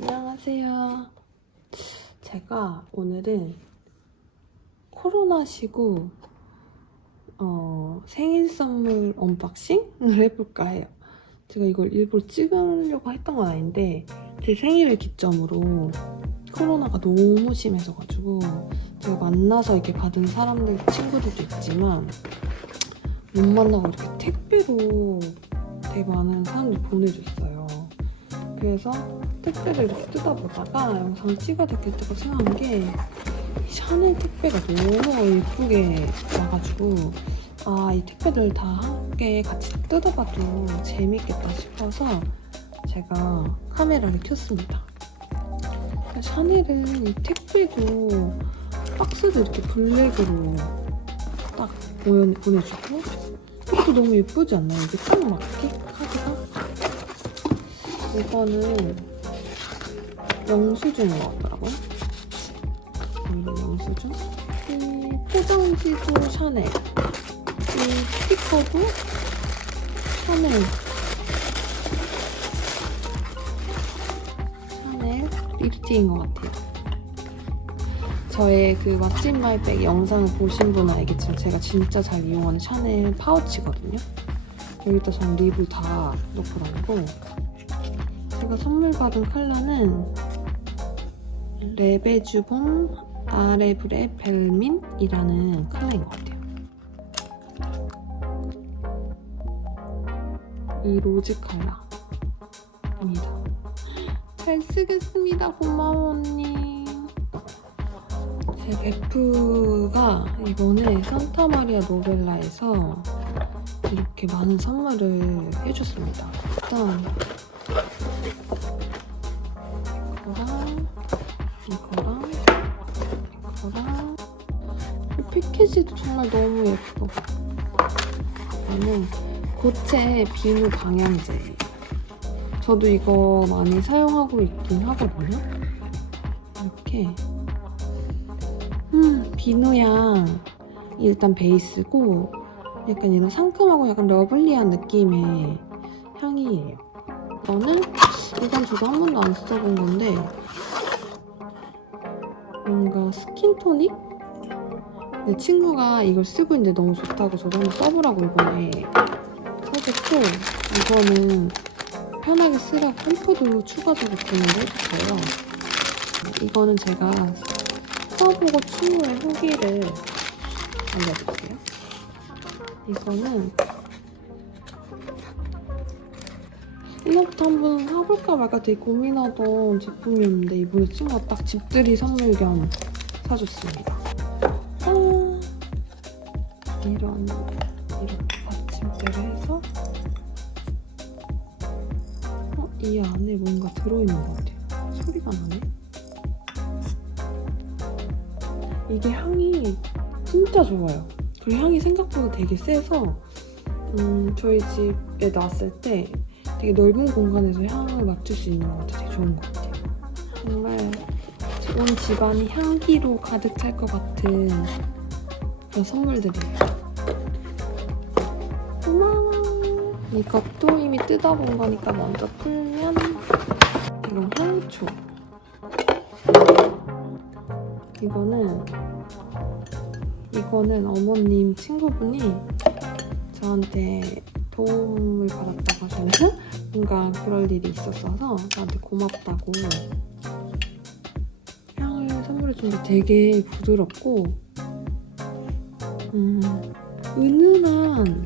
안녕하세요. 제가 오늘은 코로나 시구 어, 생일 선물 언박싱을 해볼까 해요. 제가 이걸 일부러 찍으려고 했던 건 아닌데 제 생일을 기점으로 코로나가 너무 심해져가지고 제가 만나서 이렇게 받은 사람들 친구들도 있지만 못 만나고 이렇게 택배로 되게 많은 사람들 보내줬어요. 그래서 택배를 이렇게 뜯어보다가 영상을 찍어야 되겠다고 생각한 게이 샤넬 택배가 너무 예쁘게 와가지고 아 이 택배들 다 함께 같이 뜯어봐도 재밌겠다 싶어서 제가 카메라를 켰습니다. 샤넬은 이 택배도 박스도 이렇게 블랙으로 딱 보내, 보내주고 이것도 너무 예쁘지 않나요? 이게 딱 맞게 카드가 이거는 영수증인 것 같더라고요. 이런 영수증. 이 포장지도 샤넬. 이 스티커도 샤넬. 샤넬 립스틱인 것 같아요. 저의 그 맛집 마이백 영상을 보신 분은 알겠지만 제가 진짜 잘 이용하는 샤넬 파우치거든요. 여기다 저는 립을 다 넣고 다니고 제가 선물 받은 컬러는 레베주봄 아레브레 벨민이라는 컬러인 것 같아요. 이 로즈 컬러입니다. 잘 쓰겠습니다. 고마워 언니. 제 베프가 이번에 산타마리아 노벨라에서 이렇게 많은 선물을 해줬습니다. 일단 이거랑 이거랑 이거랑 이 패키지도 정말 너무 예뻐. 이거는 고체 비누 방향제예요. 저도 이거 많이 사용하고 있긴 하거든요. 이렇게 음 비누향 일단 베이스고 약간 이런 상큼하고 약간 러블리한 느낌의 향이에요. 이거는 일단 저도 한 번도 안 써본 건데 뭔가 스킨 토닉? 내 친구가 이걸 쓰고 있는데 너무 좋다고 저도 한번 써보라고 이번에 사줬고 이거는 편하게 쓰라고 펌프도 추가적으로 구매를 해줬어요. 이거는 제가 써보고 친구의 후기를 알려드릴게요. 이거는 이거부터 한번 사볼까 말까 되게 고민하던 제품이었는데 이번에 친구가 딱 집들이 선물 겸 사줬습니다. 짠! 이런 이렇게 받침대를 해서 어? 이 안에 뭔가 들어있는 것 같아요. 소리가 나네. 이게 향이 진짜 좋아요. 그리고 향이 생각보다 되게 세서 음, 저희 집에 놨을 때 되게 넓은 공간에서 향을 맡을 수 있는 것 같아서 되게 좋은 것 같아요. 정말 온 집안이 향기로 가득 찰 것 같은 그런 선물들이에요. 고마워. 이것도 이미 뜯어본 거니까 먼저 풀면 이건 향초. 이거는 이거는 어머님 친구분이 저한테 도움을 받았다고 하셔서 뭔가 그럴 일이 있었어서 저한테 고맙다고 향을 선물해줬는데 되게 부드럽고 음, 은은한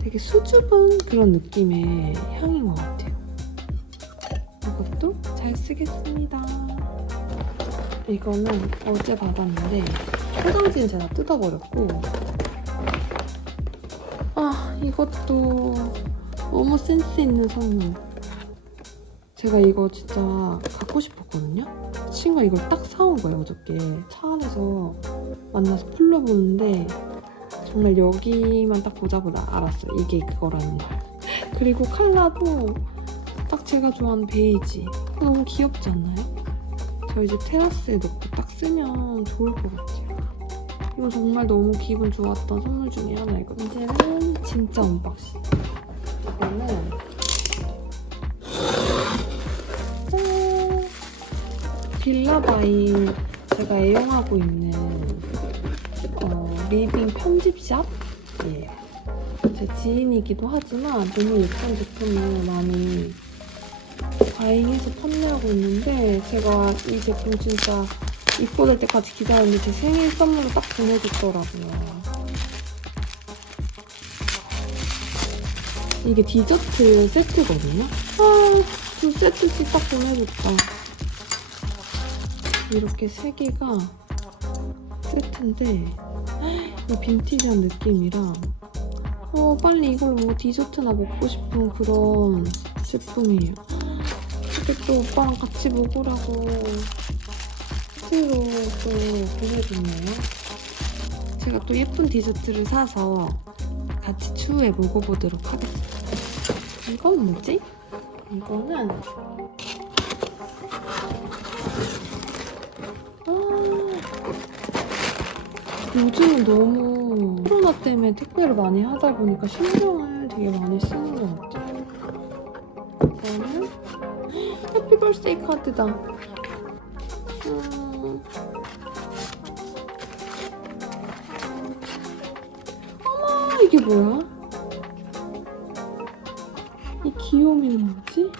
되게 수줍은 그런 느낌의 향인 것 같아요. 이것도 잘 쓰겠습니다. 이거는 어제 받았는데 포장지는 제가 뜯어버렸고 아 이것도 너무 센스 있는 선물. 제가 이거 진짜 갖고 싶었거든요? 친구가 이걸 딱 사온 거예요 어저께. 차 안에서 만나서 풀러 보는데 정말 여기만 딱 보자마자 알았어요 이게 그거라는 걸 그리고 컬러도 딱 제가 좋아하는 베이지. 너무 귀엽지 않나요? 저희 집 테라스에 놓고 딱 쓰면 좋을 것 같아요. 이거 정말 너무 기분 좋았던 선물 중에 하나이거든요. 이제는 진짜 언박싱. 이거는 짠! 빌라바인 제가 애용하고 있는 어, 리빙 편집샵이에요. 제 지인이기도 하지만 너무 예쁜 제품을 많이 과잉해서 판매하고 있는데 제가 이 제품 진짜 입고 될 때까지 기다렸는데 제 생일 선물로 딱 보내줬더라고요. 이게 디저트 세트거든요. 아, 두 세트씩 딱 보내줬다. 이렇게 세 개가 세트인데 이 빈티지한 느낌이랑 어 빨리 이걸로 뭐 디저트나 먹고 싶은 그런 제품이에요. 이렇게 또 오빠랑 같이 먹으라고 스티로 또 보내줬네요. 제가 또 예쁜 디저트를 사서 같이 추후에 먹어보도록 하겠습니다. 이건 뭐지? 이거는 아, 요즘은 너무 코로나 때문에 택배를 많이 하다 보니까 신경을 되게 많이 쓰는 것 같아요. 이거는 해피 벌스데이 카드다. 이게 뭐야? 이 귀요미는 뭐지?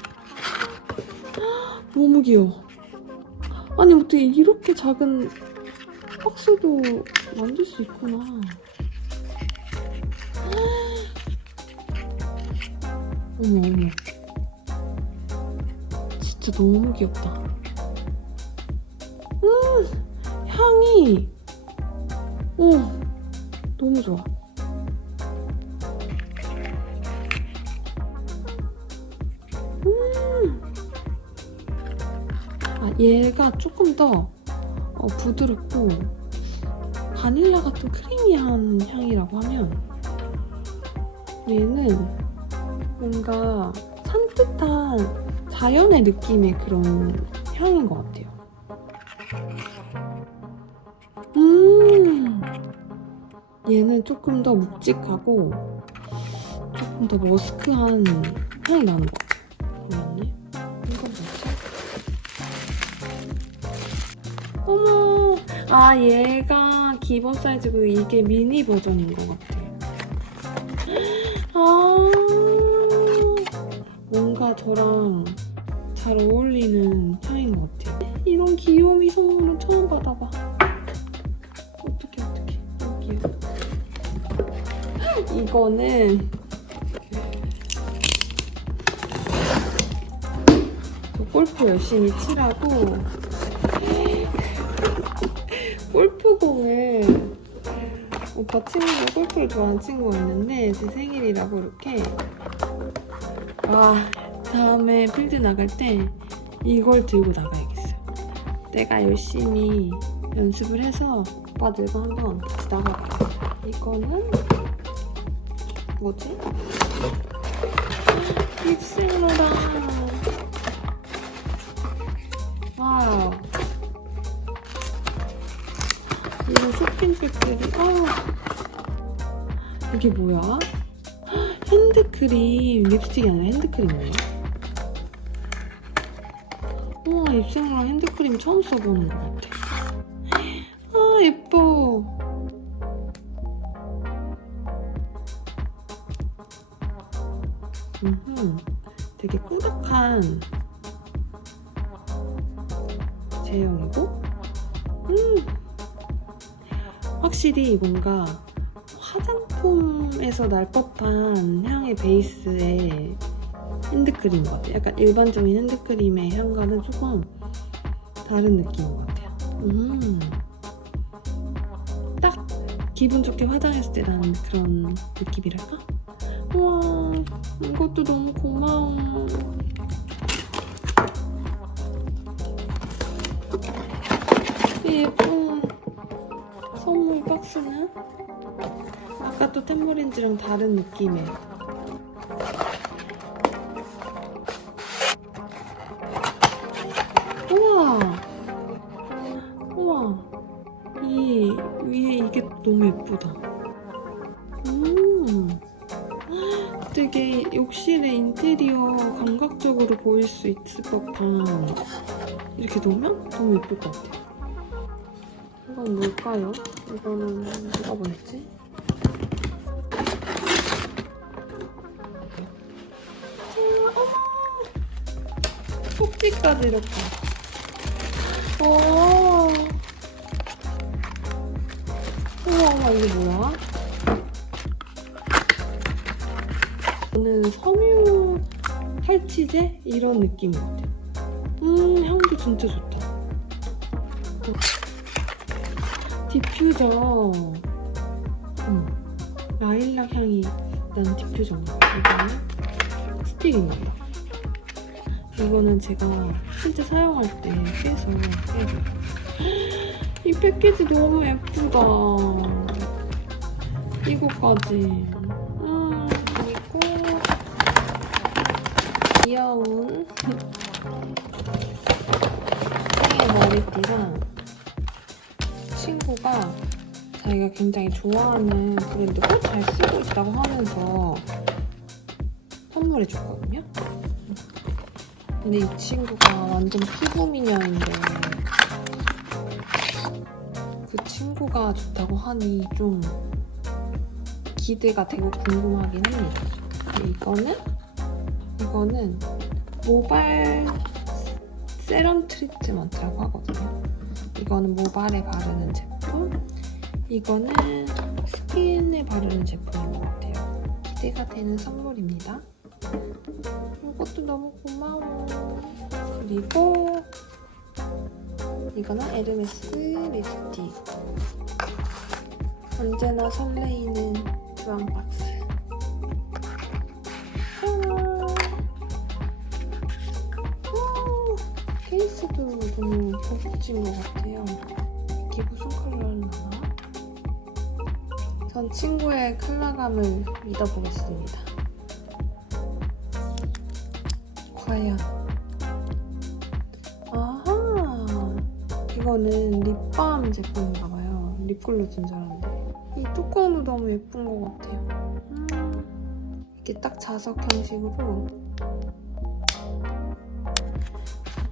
너무 귀여워. 아니 어떻게 이렇게 작은 박스도 만들 수 있구나. 어머 어머. 진짜 너무 귀엽다. 음 향이 어 너무 좋아. 얘가 조금 더 어, 부드럽고 바닐라 같은 크리미한 향이라고 하면 얘는 뭔가 산뜻한 자연의 느낌의 그런 향인 것 같아요. 음, 얘는 조금 더 묵직하고 조금 더 머스크한 향이 나는 것 같아요. 어머, 아 얘가 기본 사이즈고 이게 미니 버전인 것 같아요. 아, 뭔가 저랑 잘 어울리는 향인 것 같아요. 이런 귀요미 선물은 처음 받아봐. 어떡해 너무 귀여워. 이거는 저 골프 열심히 치라고 오빠 친구가 골프를 좋아하는 친구가 있는데 제 생일이라고 이렇게 와 다음에 필드 나갈 때 이걸 들고 나가야겠어요. 내가 열심히 연습을 해서 오빠들과 한번 같이 나가볼게요. 이거는 뭐지? 립싱로다. 와우. 이거 쇼핑백들이 어 이게 뭐야? 핸드크림. 립스틱이 아니라 핸드크림이네. 우와 입생로랑 핸드크림 처음 써보는 것 같아. 아 예뻐. 음흠. 되게 꾸덕한 제형이고. 음. 확실히 뭔가 화장품 에서 날 법한 향의 베이스의 핸드크림인 것 같아요. 약간 일반적인 핸드크림의 향과는 조금 다른 느낌인 것 같아요. 음. 딱 기분 좋게 화장했을 때 나는 그런 느낌이랄까? 우와, 이것도 너무 고마워. 선물 박스는 아까 또 템모렌즈랑 다른 느낌의 우와! 우와! 이 위에 이게 너무 예쁘다. 음! 되게 욕실의 인테리어 감각적으로 보일 수 있을 법한 이렇게 놓으면 너무 예쁠 것 같아요. 이건 뭘까요? 이거는 누가 보냈지? 꼭지까지 이렇게. 오. 우와, 이게 뭐야? 저는 섬유 탈취제? 이런 느낌 같아요. 음, 향도 진짜 좋다. 디퓨저. 음, 라일락 향이 나는 디퓨저인가? 이거는 스틱입니다. 이거는 제가 실제 사용할 때 빼서. 이 패키지 너무 예쁘다. 이거까지. 음, 그리고 귀여운 생일 머리띠랑 친구가 자기가 굉장히 좋아하는 브랜드 꽃잘 쓰고 있다고 하면서 선물해 줬거든요. 근데 이 친구가 완전 피부 미녀인데 그 친구가 좋다고 하니 좀 기대가 되고 궁금하긴 합니다. 이거는 이거는 모발 세럼 트리트먼트라고 하거든요. 이거는 모발에 바르는 제품, 이거는 스킨에 바르는 제품인 것 같아요. 기대가 되는 선물입니다. 이것도 너무 고마워. 그리고 이거는 에르메스 립스틱. 언제나 설레이는 주황 박스. 아. 오, 케이스도 너무 고급진 것 같아요. 친구의 컬러감을 믿어보겠습니다. 과연. 아하! 이거는 립밤 제품인가봐요. 립글로즈인 줄 알았는데. 이 뚜껑도 너무 예쁜 것 같아요. 음, 이렇게 딱 자석 형식으로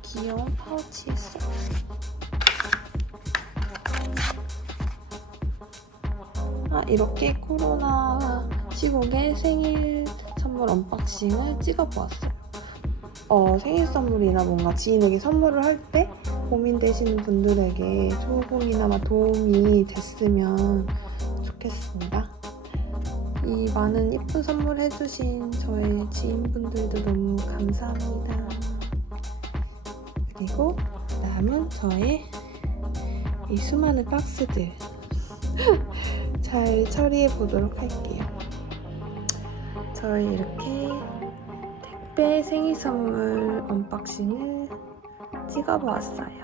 귀여운 파우치에 쏙. 아, 이렇게 코로나 시국에 생일 선물 언박싱을 찍어보았어요. 어, 생일 선물이나 뭔가 지인에게 선물을 할 때 고민되시는 분들에게 조금이나마 도움이 됐으면 좋겠습니다. 이 많은 예쁜 선물 해주신 저의 지인분들도 너무 감사합니다. 그리고 남은 저의 이 수많은 박스들 잘 처리해 보도록 할게요. 저희 이렇게 택배 생일 선물 언박싱을 찍어보았어요.